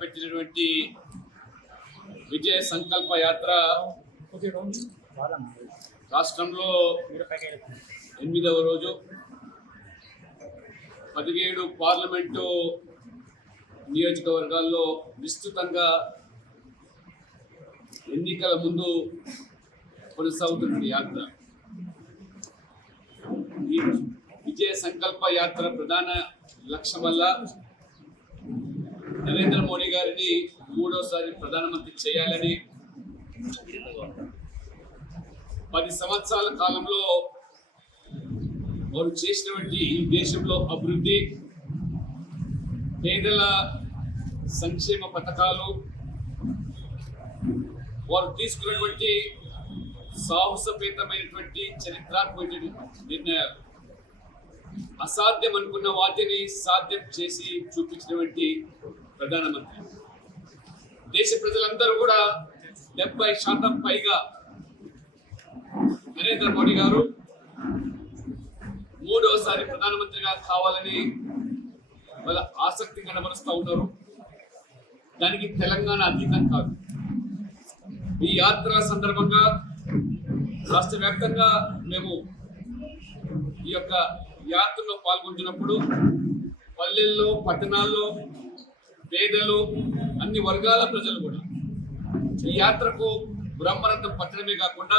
తలపెట్టినటువంటి విజయ సంకల్ప యాత్ర రాష్ట్రంలో 8వ రోజు 17 పార్లమెంటు నియోజకవర్గాల్లో విస్తృతంగా ఎన్నికల ముందు కొనసాగుతున్న యాత్ర. ఈ విజయ సంకల్ప యాత్ర ప్రధాన లక్ష్యం వల్ల నరేంద్ర మోడీ గారిని 3వసారి ప్రధానమంత్రి చేయాలని 10 సంవత్సరాల కాలంలో వారు చేసినటువంటి ఈ దేశంలో అభివృద్ధి, పేదల సంక్షేమ పథకాలు, వారు తీసుకున్నటువంటి సాహసపేతమైనటువంటి చరిత్రాత్మక నిర్ణయాలు, అసాధ్యం అనుకున్న వాటిని సాధ్యం చేసి చూపించినటువంటి ప్రధానమంత్రి. దేశ ప్రజలందరూ కూడా 70% పైగా నరేంద్ర మోడీ గారు 3వసారి ప్రధానమంత్రిగా కావాలని వాళ్ళ ఆసక్తి కనబరుస్తూ ఉన్నారు. దానికి తెలంగాణ అతీతం కాదు. ఈ యాత్ర సందర్భంగా రాష్ట్ర వ్యాప్తంగా మేము ఈ యొక్క యాత్రలో పాల్గొంటున్నప్పుడు పల్లెల్లో, పట్టణాల్లో పేదలు, అన్ని వర్గాల ప్రజలు కూడా ఈ యాత్రకు బ్రహ్మరథం పట్టడమే కాకుండా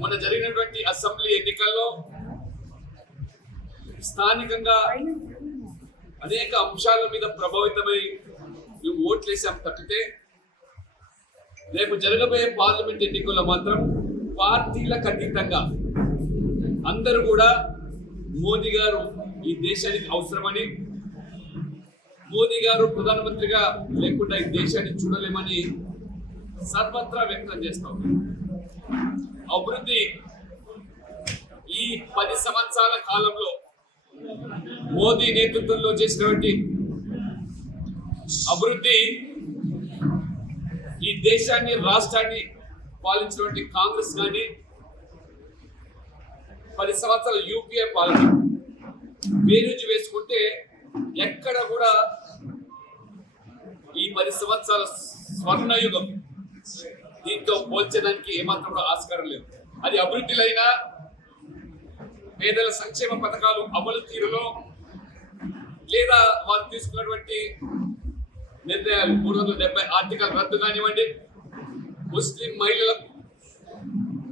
మొన్న జరిగినటువంటి అసెంబ్లీ ఎన్నికల్లో స్థానికంగా అనేక అంశాల మీద ప్రభావితమై మేము ఓట్లేసాం తప్పితే రేపు జరగబోయే పార్లమెంట్ ఎన్నికల్లో మాత్రం పార్టీలకు అతీతంగా అందరూ కూడా మోదీ గారు ఈ దేశానికి అవసరమని, మోదీ గారు ప్రధానమంత్రిగా లేకుండా ఈ దేశాన్ని చూడలేమని సర్వత్రా వ్యక్తం చేస్తాం. అభివృద్ధి ఈ 10 సంవత్సరాల కాలంలో మోదీ నేతృత్వంలో చేసినటువంటి అభివృద్ధి, ఈ దేశాన్ని, రాష్ట్రాన్ని పాలించినటువంటి కాంగ్రెస్ కానీ 10 సంవత్సరాల యూపీఏ పాలన బేరీజు వేసుకుంటే ఎక్కడ కూడా ఈ 10 సంవత్సరాల స్వర్ణయుగం దీంతో పోల్చడానికి ఏమాత్రం కూడా ఆస్కారం లేదు. అది అభివృద్ధిలైనా, పేదల సంక్షేమ పథకాలు అమలు తీరులో, లేదా వారు తీసుకున్నటువంటి నిర్ణయాలు 370 ఆర్టికల్ రద్దు కానివ్వండి, ముస్లిం మహిళలకు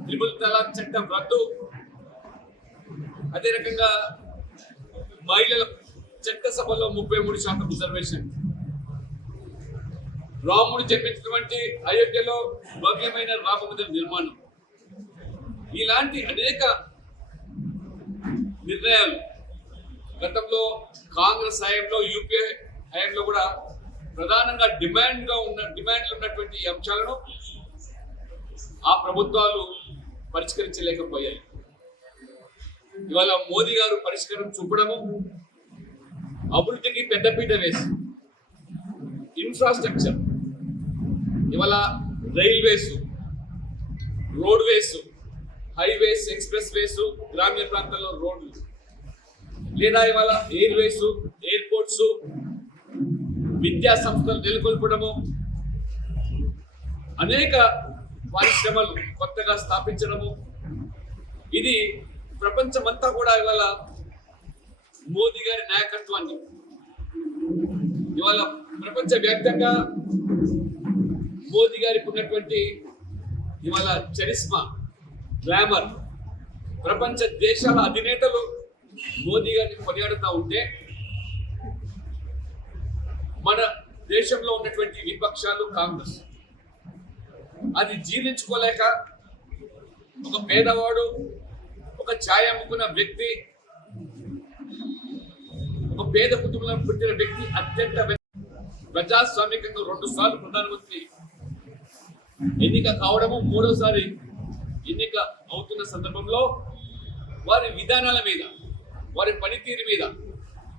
త్రిపుల్ తలాక్ చట్టం రద్దు, అదే రకంగా మహిళల చట్టసభలో 33% రిజర్వేషన్, రాముడు జన్మించినటువంటి అయోధ్యలో భవ్యమైన రామ మందిర నిర్మాణం, ఇలాంటి అనేక నిర్ణయాలు గతంలో కాంగ్రెస్ హయాంలో, యూపీఏ హయాంలో కూడా ప్రధానంగా డిమాండ్లు ఉన్నటువంటి ఈ అంశాలను ఆ ప్రభుత్వాలు పరిష్కరించలేకపోయాయి. ఇవాళ మోదీ గారు పరిష్కారం చూపడము, అభివృద్ధికి పెద్దపీట వేసి ఇన్ఫ్రాస్ట్రక్చర్, ఇవాళ రైల్వేస్, రోడ్వేస్, హైవేస్, ఎక్స్ప్రెస్ వేస్, గ్రామీణ ప్రాంతాల్లో రోడ్లు, లేదా ఇవాళ ఎయిర్వేస్, ఎయిర్పోర్ట్స్, విద్యా సంస్థలు నెలకొల్పడము, అనేక పరిశ్రమలు కొత్తగా స్థాపించడము, ఇది ప్రపంచమంతా కూడా ఇవాళ మోదీ గారి నాయకత్వాన్ని, ఇవాళ ప్రపంచ వ్యాప్తంగా మోదీ గారికి ఉన్నటువంటి ఇవాళ చరిస్మా, గ్లామర్, ప్రపంచ దేశాల అధినేతలు మోదీ గారిని కొనియాడుతూ ఉంటే మన దేశంలో ఉన్నటువంటి విపక్షాలు, కాంగ్రెస్ అది జీర్ణించుకోలేక ఒక పేదవాడు, ఒక ఛాయ్ అమ్ముకున్న వ్యక్తి, ఒక పేద కుటుంబంలో పుట్టిన వ్యక్తి అత్యంత ప్రజాస్వామికంగా 2 సార్లు ప్రధానమంత్రి ఎన్నిక కావడము, 3వసారి ఎన్నిక అవుతున్న సందర్భంలో వారి విధానాల మీద, వారి పనితీరు మీద,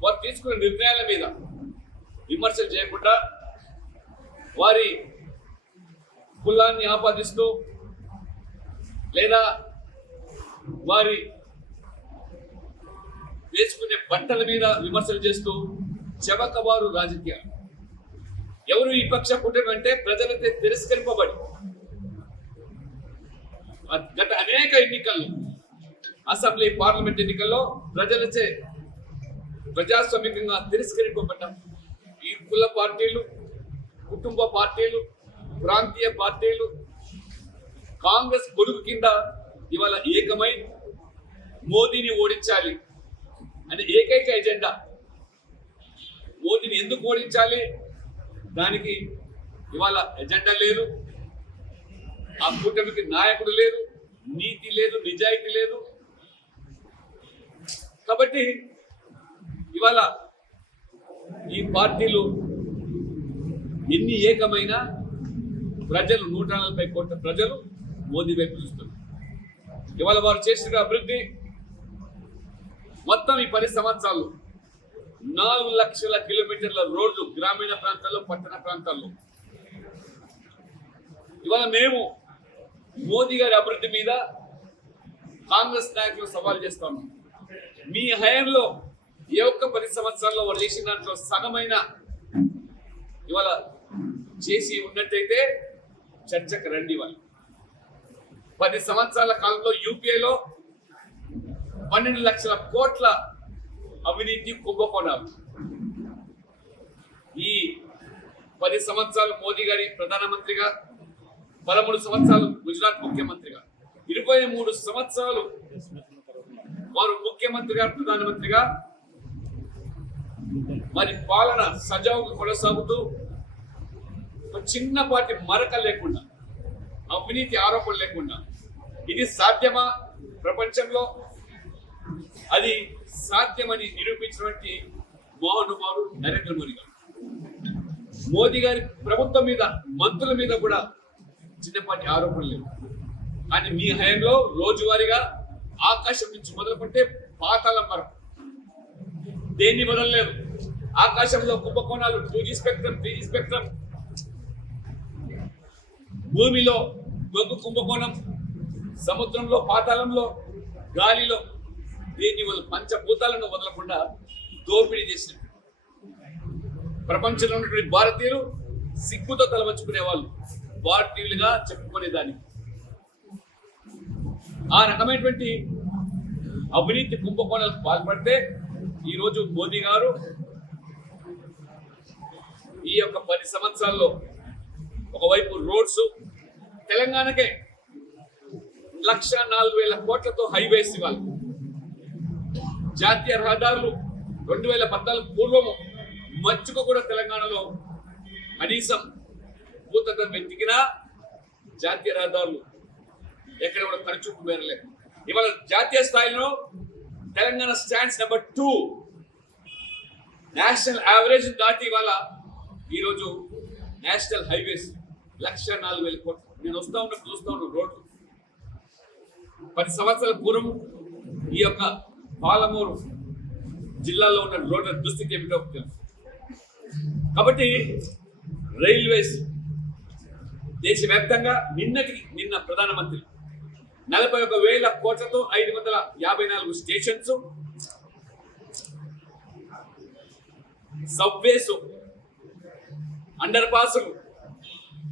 వారు తీసుకున్న నిర్ణయాల మీద విమర్శలు చేయకుండా వారి కులాన్ని ఆపాదిస్తూ లేదా వారి వేసుకునే బట్టల మీద విమర్శలు చేస్తూ చెవకబారు రాజకీయాలు, ఎవరు ఈ పక్ష కూటమి అంటే ప్రజలతో తిరస్కరింపబడి గత అనేక ఎన్నికల్లో అసెంబ్లీ పార్లమెంట్ ఎన్నికల్లో ప్రజలచే ప్రజాస్వామికంగా తిరస్కరింపబడ్డ ఈ కుల పార్టీలు, కుటుంబ పార్టీలు, ప్రాంతీయ పార్టీలు కాంగ్రెస్ గొడుగు కింద ఇవాళ ఏకమై మోదీని ఓడించాలి అనే ఏకైక ఎజెండా. మోదీని ఎందుకు ఓడించాలి, దానికి ఇవాళ ఎజెండా లేదు. ఆ కూటమికి నాయకుడు లేదు, నీతి లేదు, నిజాయితీ లేదు. కాబట్టి ఇవాళ ఈ పార్టీలు ఎన్ని ఏకమైనా ప్రజలు 140 కోట్ల ప్రజలు మోదీ వైపు చూస్తున్నారు. ఇవాళ వారు చేసిన అభివృద్ధి మొత్తం ఈ 10 సంవత్సరాలు 4 లక్షల కిలోమీటర్ల రోడ్లు గ్రామీణ ప్రాంతాల్లో, పట్టణ ప్రాంతాల్లో. ఇవాళ మేము మోదీ గారి అభివృద్ధి మీద కాంగ్రెస్ నాయకులు సవాల్ చేస్తాము. మీ హయాంలో ఏ ఒక్క 10 సంవత్సరాల్లో వారు చేసిన దాంట్లో సగమైన ఇవాళ చేసి ఉన్నట్టయితే చర్చకు రండి. వాళ్ళు 10 సంవత్సరాల కాలంలో యూపీఐలో 12 లక్షల కోట్ల అవినీతి కుంభకోణాలు. ఈ 10 సంవత్సరాలు మోదీ గారి ప్రధానమంత్రిగా, 13 సంవత్సరాలు గుజరాత్ ముఖ్యమంత్రిగా, 23 సంవత్సరాలు వారు ముఖ్యమంత్రిగా, ప్రధానమంత్రిగా మరి పాలన సజావుగా కొనసాగుతూ ఒక చిన్నపాటి మరక లేకుండా, అవినీతి ఆరోపణ లేకుండా. ఇది సాధ్యమా ప్రపంచంలో? అది సాధ్యమని నిరూపించినటువంటి మహానుభావుడు నరేంద్ర మోదీ గారు. మోదీ గారి ప్రభుత్వం మీద, మంత్రుల మీద కూడా చిన్నపాటి ఆరోపణలు లేవు. కానీ మీ హయాంలో రోజువారీగా ఆకాశం నుంచి మొదలుకుంటే పాతాళం వరకు దేన్ని మొదలలేదు. ఆకాశంలో కుంభకోణాలు, 2G స్పెక్ట్రమ్, 3G స్పెక్ట్రమ్, భూమిలో బొగ్గు కుంభకోణం, సముద్రంలో, పాతాళంలో, గాలిలో, దీన్ని పంచభూతాలను వదలకుండా దోపిడీ చేసిన ప్రపంచంలో ఉన్నటువంటి భారతీయులు సిగ్గుతో తలవంచుకునే వాళ్ళు, భారతీయులుగా చెప్పుకునేదానికి. ఆ రకమైనటువంటి అవినీతి కుంభకోణాలకు పాల్పడితే ఈరోజు మోదీ గారు ఈ యొక్క 10 సంవత్సరాల్లో ఒకవైపు రోడ్స్, తెలంగాణకే 1,04,000 కోట్లతో హైవేస్ ఇవ్వాలి. జాతీయ రహదారులు 2014 పూర్వము మచ్చుకు కూడా తెలంగాణలో కనీసం భూతత్వం వెతికినా జాతీయ రహదారులు ఎక్కడ కూడా ఖర్చుకు మేరలేదు. ఇవాళ జాతీయ స్థాయిలో Telangana stands number 2, national average దాటి ఇవాళ ఈరోజు నేషనల్ హైవేస్ 1,04,000 కోట్లు. నేను వస్తా ఉన్నప్పుడు చూస్తా ఉన్న రోడ్లు 10 సంవత్సరాల పూర్వం ఈ యొక్క పాలమూరు జిల్లాలో ఉన్న రోడ్ల దుస్థితి ఏమిటో తెలుసు. కాబట్టి రైల్వేస్ దేశవ్యాప్తంగా నిన్న ప్రధానమంత్రి 41,000 కోట్లతో 554 స్టేషన్స్, సబ్వేస్, అండర్ పాసులు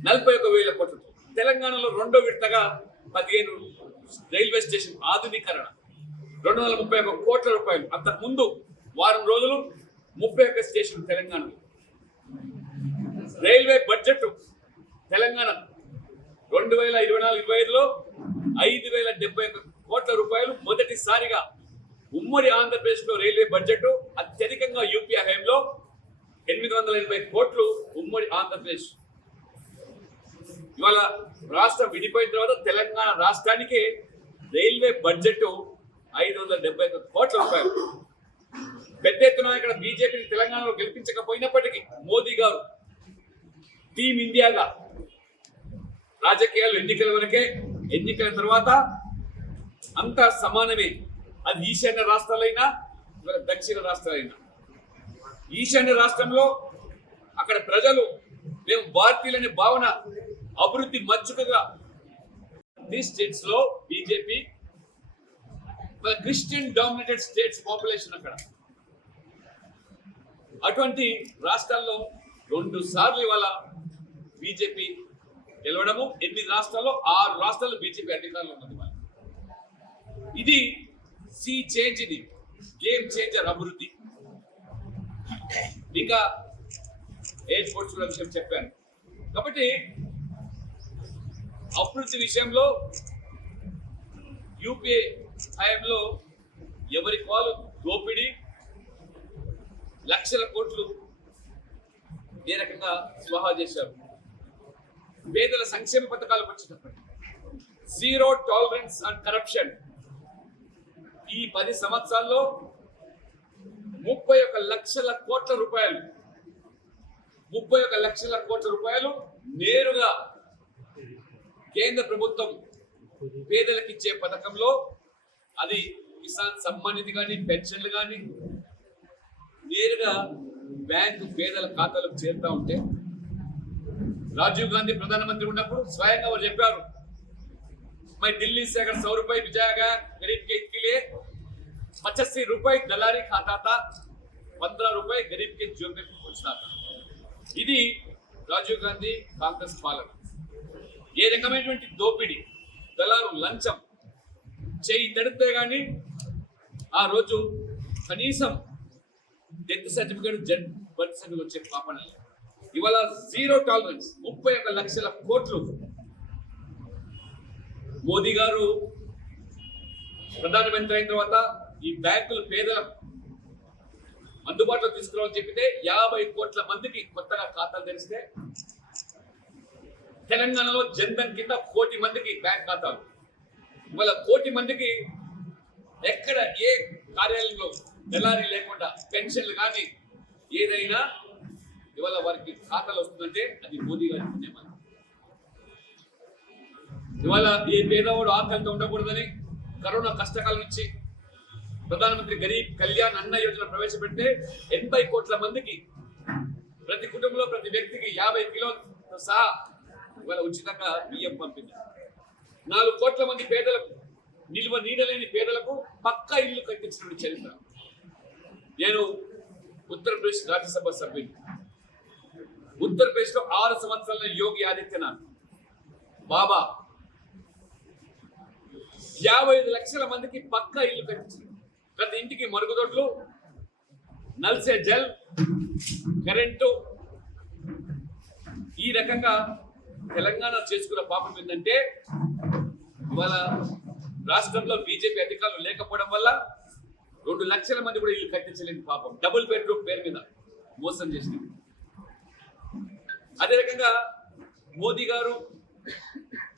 41,000 కోట్లతో. తెలంగాణలో రెండో విడతగా 15 రైల్వే స్టేషన్ ఆధునీకరణ 231 కోట్ల రూపాయలు. అంతకుముందు వారం రోజులు 31 స్టేషన్ తెలంగాణలో. రైల్వే బడ్జెట్ తెలంగాణ 2024-25లో 5,071 కోట్ల రూపాయలు. మొదటిసారిగా ఉమ్మడి ఆంధ్రప్రదేశ్లో రైల్వే బడ్జెట్ అత్యధికంగా యూపీ హయాంలో 880 కోట్లు ఉమ్మడి ఆంధ్రప్రదేశ్. ఇవాళ రాష్ట్రం విడిపోయిన తర్వాత తెలంగాణ రాష్ట్రానికి రైల్వే బడ్జెట్ 571 కోట్ల రూపాయలు. పెద్ద ఎత్తున ఇక్కడ బీజేపీని తెలంగాణలో గెలిపించకపోయినప్పటికీ మోదీ గారు టీం ఇండియాగా రాజకీయాలు ఎన్నికల వరకే, ఎన్నికల తర్వాత అంతా సమానమే. అది ఈశాన్య రాష్ట్రాలైనా దక్షిణ రాష్ట్రాలైనా. ఈశాన్య రాష్ట్రంలో అక్కడ ప్రజలు మేము భారతీయులనే భావన అభివృద్ధి మచ్చుకగా ఈ స్టేట్స్ లో BJP Christian dominated states population అక్కడ. అటువంటి రాష్ట్రాల్లో 2 సార్లు ఇవాళ బీజేపీ గెలవడము, 8 రాష్ట్రాల్లో 6 రాష్ట్రాల్లో బీజేపీ అధికారంలో ఉన్నది. ఇది సీ చేంజ్, ఇది గేమ్ చేంజర్ అభివృద్ధి. ఇంకా ఎయిర్పోర్ట్స్ విషయం చెప్పాను. కాబట్టి అభివృద్ధి విషయంలో యూపీఏ హయాంలో ఎవరికి వాళ్ళు దోపిడీ, లక్షల కోట్లు ఏ రకంగా స్వాహా చేశారు. పేదల సంక్షేమ పథకాలకు వచ్చేటప్పటికి జీరో టాలరెన్స్ అండ్ కరప్షన్. ఈ 10 సంవత్సరాల్లో 31 లక్షల కోట్ల రూపాయలు, 31 లక్షల కోట్ల రూపాయలు నేరుగా కేంద్ర ప్రభుత్వం పేదలకు ఇచ్చే పథకంలో, అది కిసాన్ సమ్మాన్ నిధి కానీ, పెన్షన్లు కానీ నేరుగా బ్యాంకు పేదల ఖాతాలకు చేరుతా ఉంటే, రాజీవ్ గాంధీ ప్రధానమంత్రి ఉన్నప్పుడు స్వయంగా వారు చెప్పారు, मैं दिल्ली से अगर 100 रुपए भी जाएगा गरीब के हित के लिए, 85 रुपए दलाली खाता था, 15 रुपए गरीब के जेब में पहुंचता था. ఇది రాజీవ్ గాంధీ కాంగ్రెస్ పాలన. ఏ రకమైనటువంటి దోపిడీ, దళారు లంచం చేయి తడితే గానీ ఆ రోజు కనీసం డెత్ సర్టిఫికేట్, బర్త్ సర్టిఫికేట్ వచ్చే పాపన. ఇవాళ జీరో టాలరెన్స్, 31 లక్షల కోట్లు. మోదీ గారు ప్రధానమంత్రి అయిన తర్వాత ఈ బ్యాంకులు పేదలకు అందుబాటులో తీసుకురావాలని చెప్పితే 50 కోట్ల మందికి కొత్తగా ఖాతాలు తెరిస్తే, తెలంగాణలో జన్ధన్ కింద 1 కోటి మందికి బ్యాంక్ ఖాతాలు. ఇవాళ 1 కోటి మందికి ఎక్కడ ఏ కార్యాలయంలో దళారీ లేకుండా పెన్షన్లు కానీ ఏదైనా ఇవాళ వారికి ఖాతాలు వస్తుందంటే అది మోదీ గారి పుణ్యమని. ఇవాళ ఏ పేదవాడు ఆకలితో ఉండకూడదని కరోనా కష్టకాలం నుంచి ప్రధానమంత్రి గరీబ్ కళ్యాణ్ అన్న యోజన ప్రవేశపెడితే 80 కోట్ల మందికి, ప్రతి కుటుంబంలో ప్రతి వ్యక్తికి 50 కిలోలతో సహా ఇవాళ ఉచితంగా బియ్యం పంపింది. 4 కోట్ల మంది పేదలకు, నిల్వ నీడలేని పేదలకు పక్కా ఇల్లు కట్టించిన చరిత్ర. నేను ఉత్తరప్రదేశ్ రాజ్యసభ సభ్యుని. ఉత్తరప్రదేశ్ లో 6 సంవత్సరాల యోగి ఆదిత్యనాథ్ బాబా 55 లక్షల మందికి పక్కా ఇల్లు కట్టించారు. ప్రతి ఇంటికి మరుగుదొడ్లు, నల్సే జల్, కరెంటు. ఈ రకంగా తెలంగాణ చేసుకున్న పాపం ఏంటంటే, ఇవాళ రాష్ట్రంలో బీజేపీ అధికారులు లేకపోవడం వల్ల 2 లక్షల మంది కూడా ఇల్లు కట్టించలేని పాపం. డబుల్ బెడ్రూమ్ పేరు మీద మోసం చేసింది. అదే రకంగా మోదీ గారు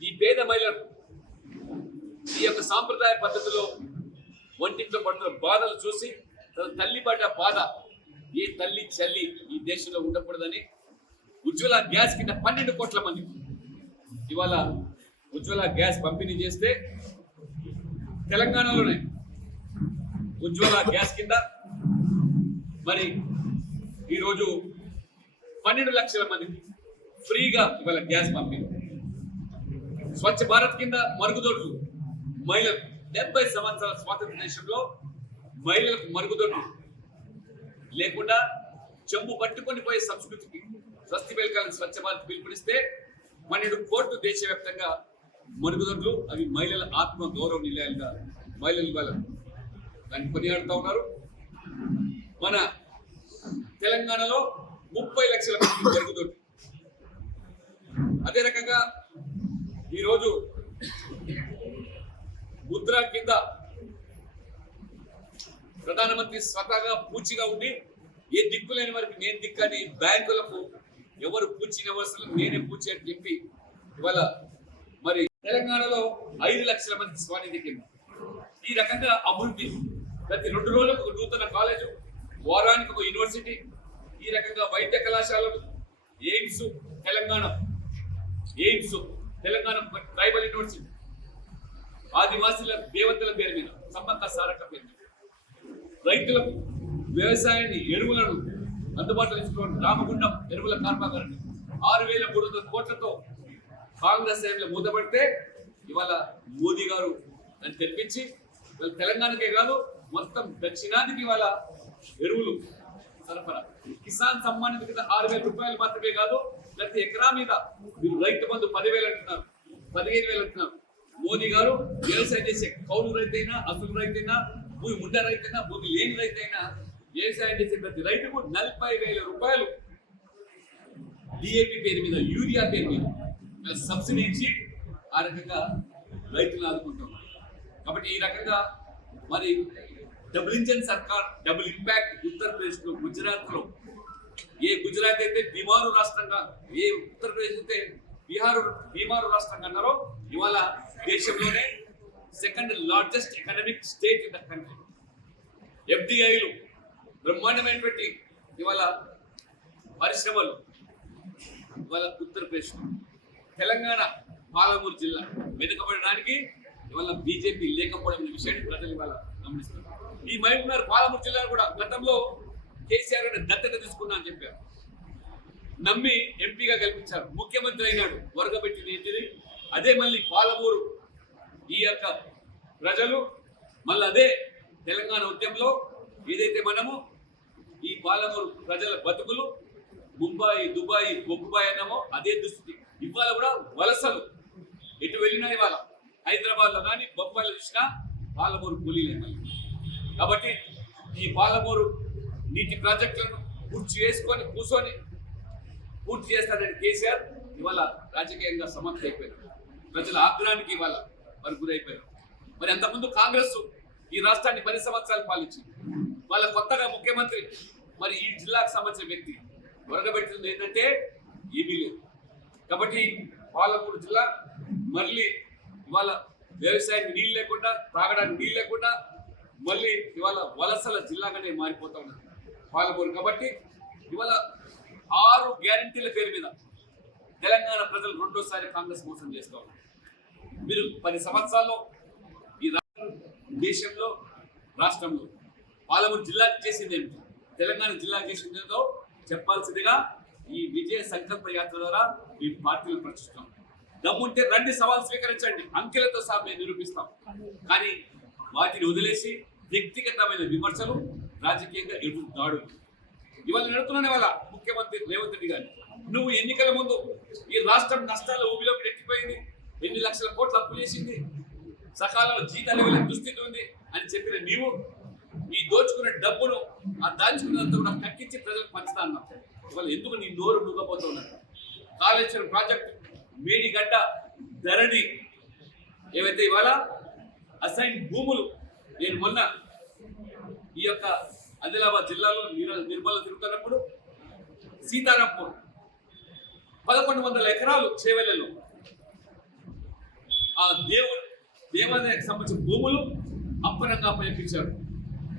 ఈ పేద మహిళలు ఈ యొక్క సాంప్రదాయ పద్ధతిలో వంటింట్లో పడుతున్న బాధలు చూసి తన తల్లి పడ్డ బాధ ఏ తల్లి చల్లి ఈ దేశంలో ఉండకూడదని ఉజ్వల గ్యాస్ కింద 12 కోట్ల మంది ఇవాళ ఉజ్వల గ్యాస్ పంపిణీ చేస్తే, తెలంగాణలోనే ఉజ్వల గ్యాస్ కింద మరి ఈరోజు 12 లక్షల మందికి ఫ్రీగా ఇవాళ గ్యాస్ పంపిణీ. స్వచ్ఛ భారత్ కింద మరుగుదొడ్లు, మహిళలు 70 సంవత్సరాల స్వాతంత్ర దేశంలో మహిళలకు మరుగుదొడ్లు లేకుండా చెంబు పట్టుకొని పోయే సంస్కృతికి స్వస్తి వెల్కాలని స్వచ్ఛ భారత్ పిలుపునిస్తే 12 కోట్లు దేశవ్యాప్తంగా మరుగుదొడ్లు, అవి మహిళల ఆత్మ గౌరవ నిలయాలుగా మహిళలు ఇవాళ దాన్ని కొనియాడుతూ ఉన్నారు. మన తెలంగాణలో 30 లక్షల మంది మరుగుదొడ్లు. అదే రకంగా ఈరోజు ముద్ర కింద ప్రధానమంత్రి స్వతహాగా పూచిగా ఉండి ఏ దిక్కు లేని వారికి నేను దిక్కని బ్యాంకులకు ఎవరు పూచిన అవసరం నేనే పూచి అని చెప్పి ఇవాళ మరి తెలంగాణలో 5 లక్షల మంది స్వానిధి కింద. ఈ రకంగా అభివృద్ధి, ప్రతి 2 రోజులకు ఒక నూతన కాలేజు, వారానికి ఒక యూనివర్సిటీ, ఈ రకంగా వైద్య కళాశాలలు, AIIMS Telangana, AIIMS Telangana tribal university, ఆదివాసీల దేవతల పేరు మీద, సమ్మక్క సారక్క పేరు మీద, రైతులకు వ్యవసాయాన్ని ఎరువులను అందుబాటులో తీసుకోవడం, రామగుండం ఎరువుల కర్మాగారాన్ని 6,300 కోట్లతో కాంగ్రెస్ హయాంలో మూతపడితే ఇవాళ మోదీ గారు దాన్ని తెప్పించి తెలంగాణకే కాదు మొత్తం దక్షిణాదికి ఇవాళ ఎరువులు సరఫరా. కిసాన్ సమ్మాన్ నిధి కింద 6,000 రూపాయలు మాత్రమే కాదు, ప్రతి ఎకరా మీద మీరు రైతు బంధు 10,000 అంటున్నారు, 15,000 అంటున్నారు. మోదీ గారు వ్యవసాయం చేసే కౌలు రైతైనా, అసలు రైతైనా, భూమి ఉండ రైతైనా, భూమి లేని రైతైనా వ్యవసాయం చేసే ప్రతి రైతుకు 40,000 రూపాయలు డిఏపి పేరు మీద, యూరియా పేరు మీద సబ్సిడీ ఇచ్చి ఆ రకంగా రైతులను ఆదుకుంటున్నారు. కాబట్టి ఈ రకంగా మరి డబుల్ ఇంజన్ సర్కార్, డబుల్ ఇంపాక్ట్ ఉత్తరప్రదేశ్ లో, గుజరాత్ లో, ఏ గుజరాత్ అయితే బీమారు రాష్ట్రంగా, ఏ ఉత్తరప్రదేశ్ అయితే బీమారు రాష్ట్రంగా అన్నారో, ఇవాళ దేశంలోనే second largest economic state in the country. ఎఫ్డిఐలు బ్రహ్మాండమైనటువంటి ఇవాళ పరిశ్రమలు ఇవాళ ఉత్తరప్రదేశ్. తెలంగాణ పాలమూరు జిల్లా వెనుకబడడానికి ఇవాళ బీజేపీ లేకపోవడం అనే విషయాన్ని ప్రజలు ఇవాళ గమనిస్తున్నారు. ఈ మహబూబ్నగర్ పాలమూరు జిల్లా కూడా గతంలో కేసీఆర్ గారిని దత్తత తీసుకున్నా అని చెప్పారు, నమ్మి ఎంపీగా గెలిపించారు, ముఖ్యమంత్రి అయినాడు, వరగబెట్టింది ఏంటిది అదే. మళ్ళీ పాలమూరు ఈ యొక్క ప్రజలు మళ్ళీ అదే తెలంగాణ ఉద్యమంలో ఏదైతే మనము ఈ పాలమూరు ప్రజల బతుకులు ముంబాయి, దుబాయ్, బొంబాయి అన్నామో అదే దుస్థితి. ఇవాళ కూడా వలసలు ఎటు వెళ్ళినా ఇవాళ హైదరాబాద్ లో కానీ బొంబాయిలో చూసినా పాలమూరు కూలీలే. కాబట్టి ఈ పాలమూరు నీటి ప్రాజెక్టులను పూర్తి చేస్తానని కేసీఆర్ ఇవాళ రాజకీయంగా సమర్థ అయిపోయారు. ప్రజల ఆగ్రహానికి ఇవాళ వారు గురైపోయారు. మరి అంతకుముందు కాంగ్రెస్ ఈ రాష్ట్రాన్ని 10 సంవత్సరాలు పాలించింది. వాళ్ళ కొత్తగా ముఖ్యమంత్రి మరి ఈ జిల్లాకు సంబంధించిన వ్యక్తి ఒరగబెట్టింది ఏంటంటే ఏమీ లేదు. కాబట్టి పాలమూరు జిల్లా మళ్ళీ ఇవాళ వ్యవసాయానికి నీళ్ళు లేకుండా, తాగడానికి నీళ్ళు లేకుండా మళ్ళీ ఇవాళ వలసల జిల్లాగానే మారిపోతా ఉన్నది పాలమూరు. కాబట్టి ఇవాళ 6 గ్యారంటీల పేరు మీద తెలంగాణ ప్రజలు రెండోసారి కాంగ్రెస్ మోసం చేస్తూ ఉన్నారు. మీరు 10 సంవత్సరాల్లో ఈ దేశంలో, రాష్ట్రంలో పాలమూరు జిల్లాకి చేసింది ఏమిటి, తెలంగాణ జిల్లాకి చేసింది ఏదో చెప్పాల్సిందిగా ఈ విజయ సంకల్ప యాత్ర ద్వారా ఈ పార్టీలు ప్రచురిస్తాం. దమ్ముంటే రండి, సవాల్ స్వీకరించండి, అంకెలతో సహా మేము నిరూపిస్తాం. కానీ వాటిని వదిలేసి వ్యక్తిగతమైన విమర్శలు, రాజకీయంగా ఎదురు దాడులు ఇవాళ నడుతున్నానే. వాళ్ళ ముఖ్యమంత్రి రేవంత్ రెడ్డి గారు, నువ్వు ఎన్నికల ముందు ఈ రాష్ట్రం నష్టాల ఊబిలోకి నెట్టిపోయింది, ఎన్ని లక్షల కోట్లు అప్పు చేసింది, సకాలంలో జీతాలు వెళ్ళే దుస్థితి ఉంది అని చెప్పిన నీవు ఈ దోచుకునే డబ్బును, ఆ దాచుకున్నంత కూడా కక్కించి ప్రజలకు పంచుతా అన్నావు. ఇవాళ ఎందుకు నీ నోరు ముగ్గపోతున్నారు? కాళేశ్వరం ప్రాజెక్టు, మేడిగడ్డ, ధరణి, ఏవైతే ఇవాళ అసైన్ భూములు, నేను మొన్న ఈ యొక్క ఆదిలాబాద్ జిల్లాలో నిర్మల తిరుగుతున్నప్పుడు సీతారాంపూర్ 1100 ఎకరాలు చేవెళ్లలో ఆ దేవాలయానికి సంబంధించిన భూములు అప్పనంగా అప్పచెప్పించారు.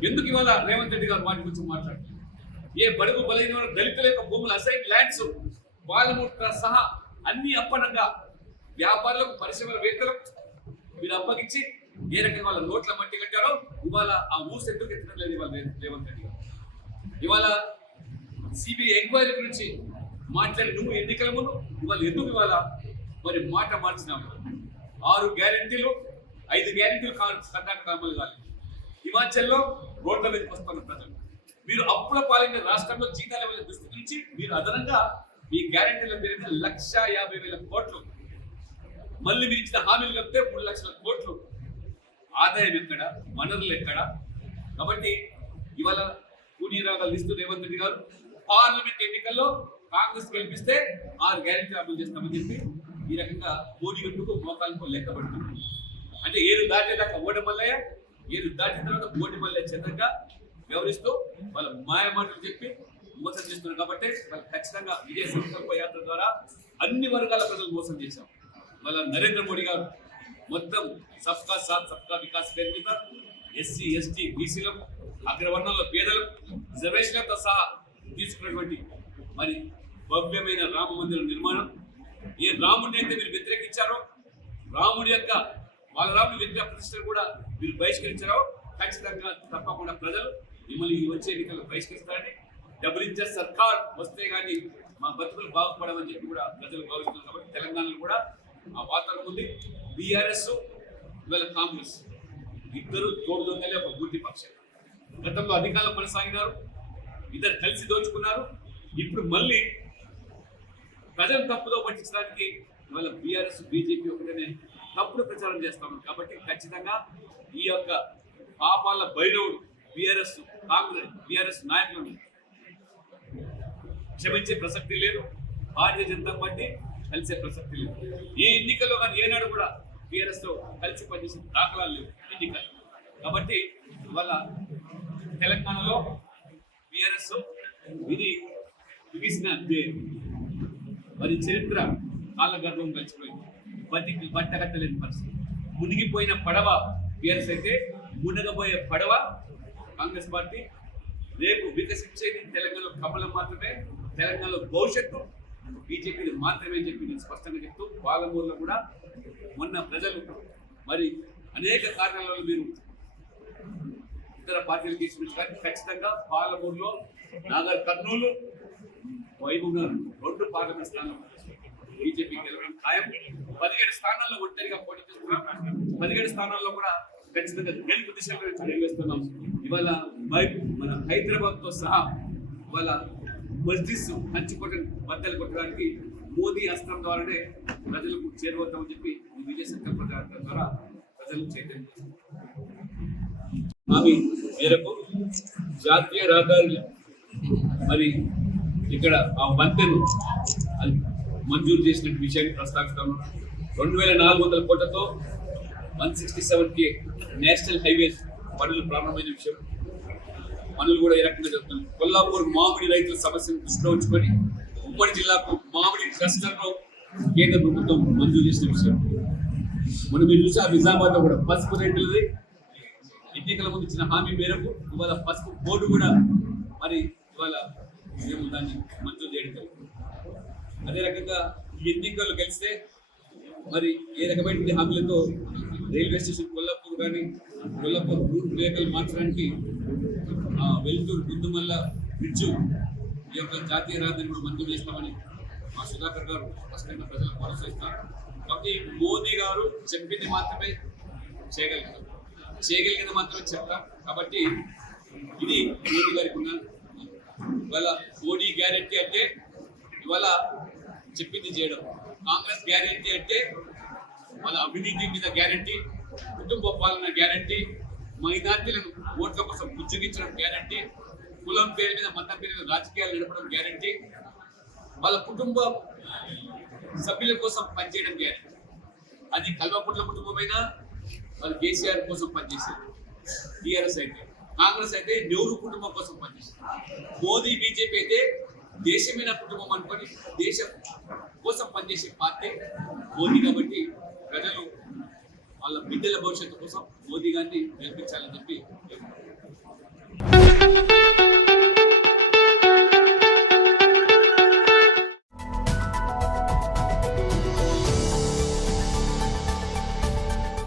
ఎందుకు ఇవాళ రేవంత్ రెడ్డి గారు వాటి గురించి మాట్లాడారు? ఏ బడుగు బలైన దళితుల యొక్క భూములు, అసైన్ ల్యాండ్స్, పాలమూరు సహా అన్ని అప్పనంగా వ్యాపారులకు, పరిశ్రమవేత్తలకు మీరు అప్పగించి ఏ రకంగా వాళ్ళ నోట్ల మట్టి కట్టారో ఇవాళ ఆ ఊసు ఎందుకు ఎత్తడం లేదు ఇవాళ రేవంత్ రెడ్డి గారు. ఇవాళ సిబిఐ ఎంక్వైరీ గురించి మాట్లాడి నువ్వు ఎన్నికల ముందు ఇవాళ ఎందుకు ఇవాళ మరి మాట మార్చినావు? 6 గ్యారెంటీలు, 5 గ్యారెంటీలు కర్ణాటక అమలు కాలేదు. హిమాచల్లో రోడ్ల మీదకి వస్తున్న ప్రజలు, మీరు అప్పుల పాలైన రాష్ట్రంలో జీతాల వెళ్ళే దుస్థితి నుంచి మీరు అదనంగా మీ గ్యారెంటీల పేరు 1,50,000 కోట్లు, మళ్ళీ మీరు ఇచ్చిన హామీలు కలిపితే 3 లక్షల కోట్లు. ఆదాయం ఎక్కడ, వనరులు ఎక్కడ? కాబట్టి ఇవాళ కూనీరాగాలు ఇస్తూ రేవంత్ రెడ్డి గారు పార్లమెంట్ ఎన్నికల్లో కాంగ్రెస్ గెలిపిస్తే 6 గ్యారెంటీలు అమలు చేస్తామని చెప్పి ఈ రకంగా కోడిగుడ్డుకు మోకాలకు లెక్కబడుతుంది. అంటే ఏరు దాటేదాకా ఓటమల్లయ్య, ఏరు దాటిన తర్వాత ఓటమల్లయ్య చంద్రంగా వ్యవహరిస్తూ వాళ్ళ మాయమాటలు చెప్పి మోసం చేస్తున్నారు. కాబట్టి వాళ్ళు ఖచ్చితంగా విజయ సంకల్ప యాత్ర ద్వారా అన్ని వర్గాల ప్రజలు మోసం చేశాం. వాళ్ళ నరేంద్ర మోడీ గారు మొత్తం సబ్కా సాత్ సబ్కా వికాస్ పేరు మీద ఎస్సీ, ఎస్టీ, బీసీలకు, అగ్రవర్ణంలో పేదలకు, రిజర్వేషన్లతో సహా తీసుకున్నటువంటి మరి భవ్యమైన రామ మందిర నిర్మాణం, ఏ రాముడిని అయితే మీరు వ్యతిరేకించారో, రాముడి యొక్క వాళ్ళ రాముడి విగ్రహ ప్రతిష్టలు కూడా మీరు బహిష్కరించారో ఖచ్చితంగా తప్పకుండా ప్రజలు మిమ్మల్ని వచ్చే ఎన్నికలు బహిష్కరిస్తారని, డబుల్ ఇంజన్ సర్కార్ వస్తే కానీ మా బతుకులు బాగుపడమని చెప్పి కూడా ప్రజలు భావిస్తున్నారు. కాబట్టి తెలంగాణలో కూడా ఆ వాతావరణం ఉంది. బీఆర్ఎస్ ఇవాళ కాంగ్రెస్ ఇద్దరు తోడు దొంగలే, ఒక గుడ్డి పక్షం. గతంలో అధికారంలో కొనసాగినారు, ఇద్దరు కలిసి దోచుకున్నారు. ఇప్పుడు మళ్ళీ ప్రజలు తప్పుదో పట్టించడానికి ఇవాళ బీఆర్ఎస్ బీజేపీ ఒకటనే తప్పుడు ప్రచారం చేస్తాము. కాబట్టి ఖచ్చితంగా ఈ యొక్క పాపాల బైరవుడు బీఆర్ఎస్ కాంగ్రెస్ బీఆర్ఎస్ నాయకులను క్షమించే ప్రసక్తి లేదు. భారతీయ జనతా పార్టీ కలిసే ప్రసక్తి లేదు. ఈ ఎన్నికల్లో కానీ ఏనాడు కూడా బీఆర్ఎస్ తో కలిసి పనిచేసిన దాఖలాలు లేవు ఎన్నికలు. కాబట్టి ఇవాళ తెలంగాణలో బీఆర్ఎస్ ఇది ముగిసిన మరి చరిత్ర కాళ్ళ గర్భం కలిసిపోయింది. బట్టగట్టలేని పరిస్థితి. మునిగిపోయిన పడవ బీఆర్ఎస్ అయితే మునగబోయే పడవ కాంగ్రెస్ పార్టీ. రేపు వికసించేది తెలంగాణలో కమలం మాత్రమే, తెలంగాణలో భవిష్యత్తు బీజేపీది మాత్రమే అని చెప్పి నేను స్పష్టంగా చెప్తూ, పాలమూరులో కూడా మొన్న ప్రజలు మరి అనేక కారణాలలో మీరు ఇతర పార్టీలు తీసుకొచ్చి కానీ ఖచ్చితంగా పాలమూరులో నాగర్ కర్నూలు వైభవ్ 2 పార్లమెంట్ స్థానాలు బీజేపీ గెలవడం ఖాయం. 17 స్థానాల్లో ఒంటరిగా పోటీ చేస్తున్నాం. 17 స్థానాల్లో కూడా ఖచ్చితంగా గెలుపు దిశలో నిర్వహిస్తున్నాం. ఇవాళ మన హైదరాబాద్ తో సహా ఇవాళ మస్జిద్ కంచికోటను బద్దలు కొట్టడానికి మోదీ అస్త్రం ద్వారానే ప్రజలకు చేరువద్దామని చెప్పి ఈ విజయ సంకల్ప యాత్ర ద్వారా ప్రజలకు చైతన్యం చేస్తారు. హామీ మేరకు జాతీయ రహదారులు మరి ఇక్కడ ఆ వంతెను మంజూరు చేసిన విషయాన్ని ప్రస్తావిస్తాము. 2400 కోట్లతో 167 నేషనల్ హైవేస్ పనులు ప్రారంభమైన విషయం. పనులు కూడా ఏ రకంగా జరుగుతుంది. కొల్లాపూర్ మామిడి రైతుల సమస్యను దృష్టిలో ఉంచుకొని ఉమ్మడి జిల్లాకు మామిడి క్లస్టర్లో కేంద్ర ప్రభుత్వం మంజూరు చేసిన విషయం. మనం మీరు చూసి ఆ నిజామాబాద్ లో కూడా పసుపు రైతులది ఎన్నికల ముందు ఇచ్చిన హామీ మేరకు ఇవాళ పసుపు బోర్డు కూడా మరి ఇవాళ మేము దాన్ని మంజూరు చేయడం. అదే రకంగా ఈ ఎన్నికలు గెలిస్తే మరి ఏ రకమైన హామీలతో రైల్వే స్టేషన్ కొల్లాపూర్ కానీ కొల్లాపూర్ రూట్ వెహికల్ మార్చడానికి వెలుగుతూరు గుందుమల్ల బ్రిడ్జు ఈ యొక్క జాతీయ రహదారిని కూడా మంజూరు చేస్తామని మా సుధాకర్ గారు స్పష్టంగా ప్రజలకు భరోసా ఇస్తారు. కాబట్టి మోదీ గారు చెప్పింది మాత్రమే చేయగలిగింది మాత్రమే చెప్తాం. కాబట్టి ఇది మోదీ గారికి ఉన్న ఇవాళ మోడీ గ్యారెంటీ అంటే ఇవాళ చెప్పింది చేయడం, కాంగ్రెస్ గ్యారెంటీ అంటే వాళ్ళ అవినీతి మీద గ్యారెంటీ, కుటుంబ పాలన గ్యారెంటీ, మైనార్టీలను ఓట్ల కోసం బుజ్జగించడం గ్యారెంటీ, కులం పేరు మీద మతం పేరు మీద రాజకీయాలు నడపడం గ్యారెంటీ, వాళ్ళ కుటుంబ సభ్యుల కోసం పనిచేయడం గ్యారెంటీ. అది కల్వకుంట్ల కుటుంబమైనా వాళ్ళు కేసీఆర్ కోసం పనిచేసేది. టీఆర్ఎస్ అయితే, కాంగ్రెస్ అయితే నెహ్రూ కుటుంబం కోసం పనిచేసేది. మోదీ బీజేపీ అయితే దేశమైన కుటుంబం అనుకొని దేశం కోసం పనిచేసే పార్టీ మోదీ. కాబట్టి ప్రజలు వాళ్ళ బిడ్డల భవిష్యత్తు కోసం మోదీ గారిని గెలిపించాలని చెప్పి